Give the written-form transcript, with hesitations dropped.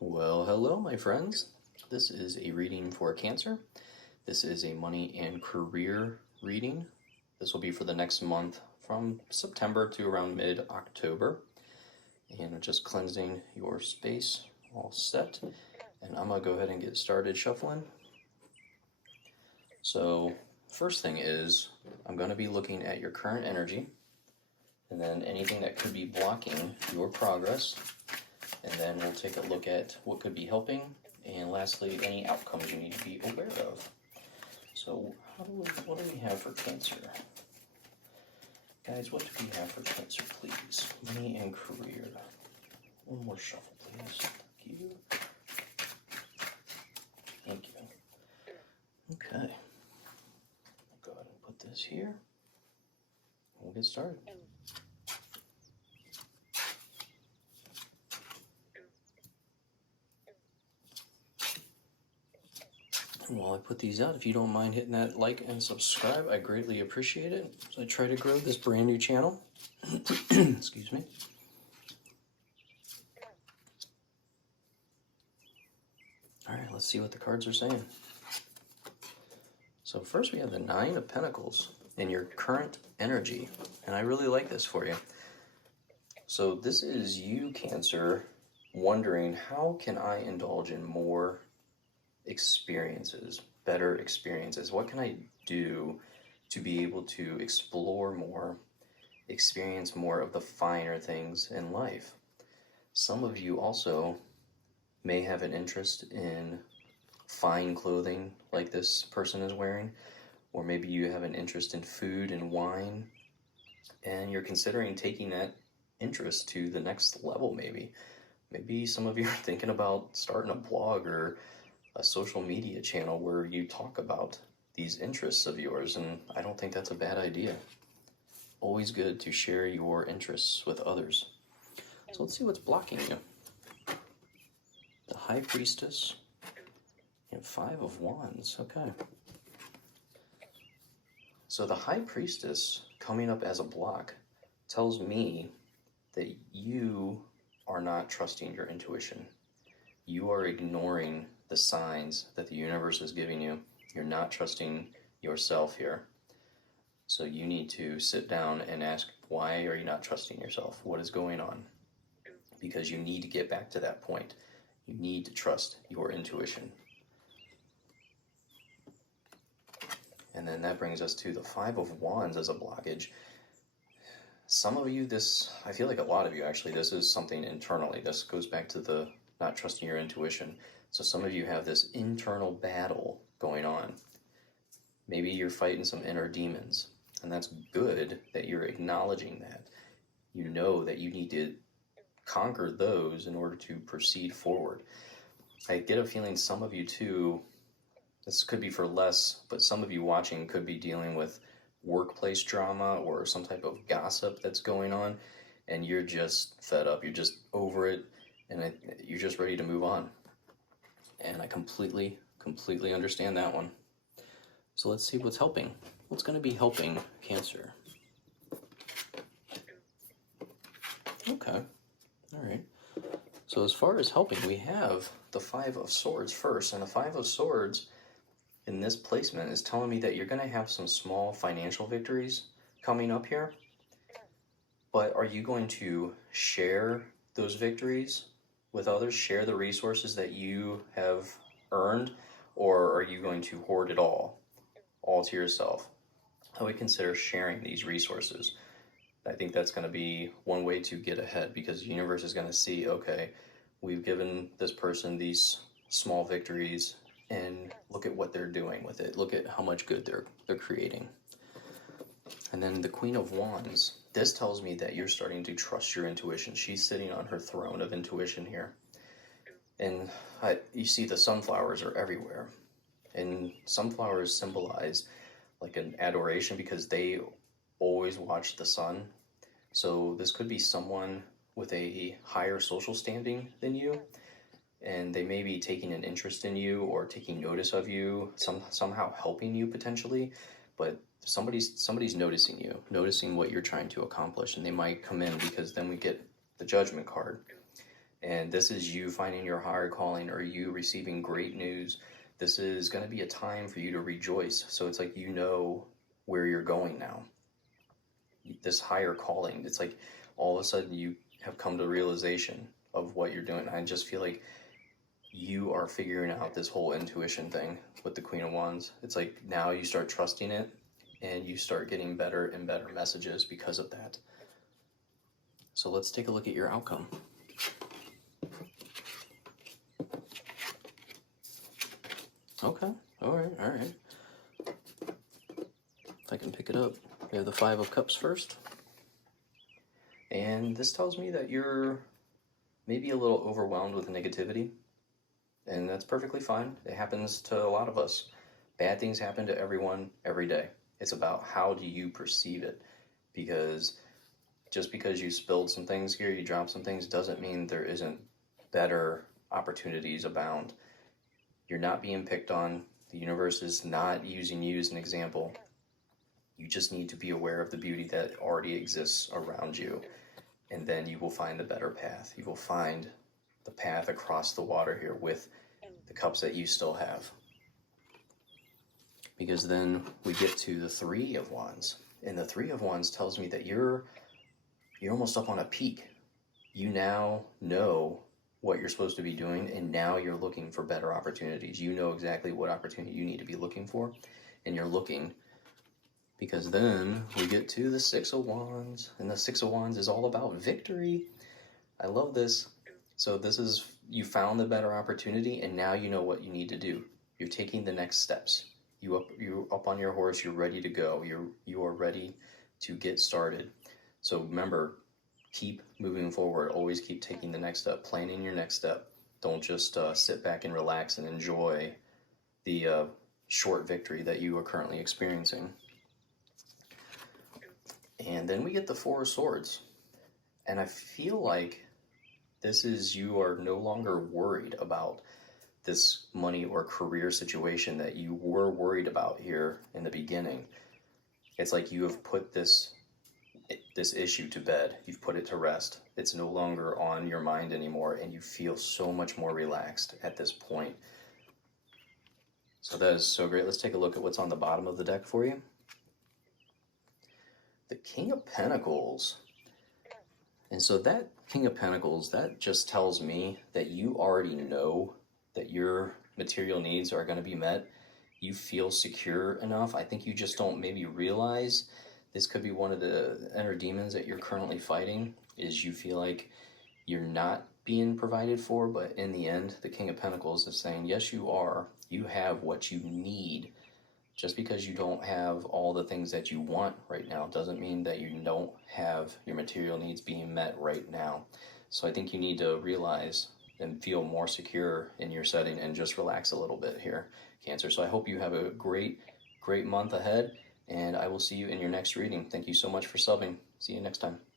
Well, hello, my friends. This is a reading for Cancer. This is a money and career reading. This will be for the next month from September to around mid-October. And I'm just cleansing your space, all set. And I'm going to go ahead and get started shuffling. So, first thing is, I'm going to be looking at your current energy, and then anything that could be blocking your progress. And then we'll take a look at what could be helping, and lastly, any outcomes you need to be aware of. So, what do we have for Cancer? Guys, what do we have for Cancer, please? Money and career. One more shuffle, please. Thank you. Thank you. Okay. I'll go ahead and put this here. We'll get started. While I put these out, if you don't mind hitting that like and subscribe, I greatly appreciate it. So I try to grow this brand new channel. Excuse me. All right, let's see what the cards are saying. So first we have the Nine of Pentacles in your current energy, and I really like this for you. So this is you, Cancer, wondering, how can I indulge in more experiences, better experiences? What can I do to be able to explore more, experience more of the finer things in life? Some of you also may have an interest in fine clothing like this person is wearing, or maybe you have an interest in food and wine, and you're considering taking that interest to the next level. Maybe some of you are thinking about starting a blog or a social media channel where you talk about these interests of yours, and I don't think that's a bad idea. Always good to share your interests with others. So let's see what's blocking you. The High Priestess and Five of Wands. Okay. So the High Priestess coming up as a block tells me that you are not trusting your intuition. You are ignoring the signs that the universe is giving you. You're not trusting yourself here. So you need to sit down and ask, why are you not trusting yourself? What is going on? Because you need to get back to that point. You need to trust your intuition. And then that brings us to the Five of Wands as a blockage. Some of you, I feel like a lot of you actually, this is something internally. This goes back to the not trusting your intuition. So some of you have this internal battle going on. Maybe you're fighting some inner demons, and that's good that you're acknowledging that. You know that you need to conquer those in order to proceed forward. I get a feeling some of you too, this could be for less, but some of you watching could be dealing with workplace drama or some type of gossip that's going on, and you're just fed up, you're just over it, and you're just ready to move on. And I completely understand that one. So let's see what's helping. What's going to be helping Cancer? Okay. All right. So as far as helping, we have the Five of Swords first. And the Five of Swords in this placement is telling me that you're going to have some small financial victories coming up here. But are you going to share those victories with others? Share the resources that you have earned? Or are you going to hoard it all to yourself? I would consider sharing these resources. I think that's going to be one way to get ahead, because the universe is going to see, okay, we've given this person these small victories, and look at what they're doing with it. Look at how much good they're creating. And then the Queen of Wands. This tells me that you're starting to trust your intuition. She's sitting on her throne of intuition here. And you see the sunflowers are everywhere. And sunflowers symbolize like an adoration, because they always watch the sun. So this could be someone with a higher social standing than you, and they may be taking an interest in you or taking notice of you, somehow helping you potentially, but somebody's noticing you, noticing what you're trying to accomplish, and they might come in, because then we get the Judgment card. And this is you finding your higher calling, or you receiving great news. This is going to be a time for you to rejoice. So it's like you know where you're going now. This higher calling, it's like all of a sudden you have come to realization of what you're doing. I just feel like you are figuring out this whole intuition thing with the Queen of Wands. It's like now you start trusting it, and you start getting better and better messages because of that. So let's take a look at your outcome. Okay, all right. If I can pick it up, we have the Five of Cups first. And this tells me that you're maybe a little overwhelmed with negativity. And that's perfectly fine. It happens to a lot of us. Bad things happen to everyone every day. It's about how do you perceive it. Because just because you spilled some things here, you dropped some things, doesn't mean there isn't better opportunities abound. You're not being picked on. The universe is not using you as an example. You just need to be aware of the beauty that already exists around you. And then you will find the better path. You will find the path across the water here with the cups that you still have. Because then we get to the Three of Wands. And the Three of Wands tells me that you're almost up on a peak. You now know what you're supposed to be doing, and now you're looking for better opportunities. You know exactly what opportunity you need to be looking for, and you're looking, because then we get to the Six of Wands, and the Six of Wands is all about victory. I love this. So this is, you found the better opportunity, and now you know what you need to do. You're taking the next steps. You're up on your horse, you're ready to go. You are ready to get started. So remember, keep moving forward. Always keep taking the next step, planning your next step. Don't just sit back and relax and enjoy the short victory that you are currently experiencing. And then we get the Four of Swords. And I feel like this is, you are no longer worried about this money or career situation that you were worried about here in the beginning. It's like you have put this issue to bed. You've put it to rest. It's no longer on your mind anymore, and you feel so much more relaxed at this point. So that is so great. Let's take a look at what's on the bottom of the deck for you. The King of Pentacles. And so that King of Pentacles, that just tells me that you already know that your material needs are going to be met. You feel secure enough. I think you just don't maybe realize this could be one of the inner demons that you're currently fighting, is you feel like you're not being provided for, but in the end, the King of Pentacles is saying, yes, you are. You have what you need. Just because you don't have all the things that you want right now doesn't mean that you don't have your material needs being met right now. So I think you need to realize and feel more secure in your setting and just relax a little bit here, Cancer. So I hope you have a great month ahead, and I will see you in your next reading. Thank you so much for subbing. See you next time.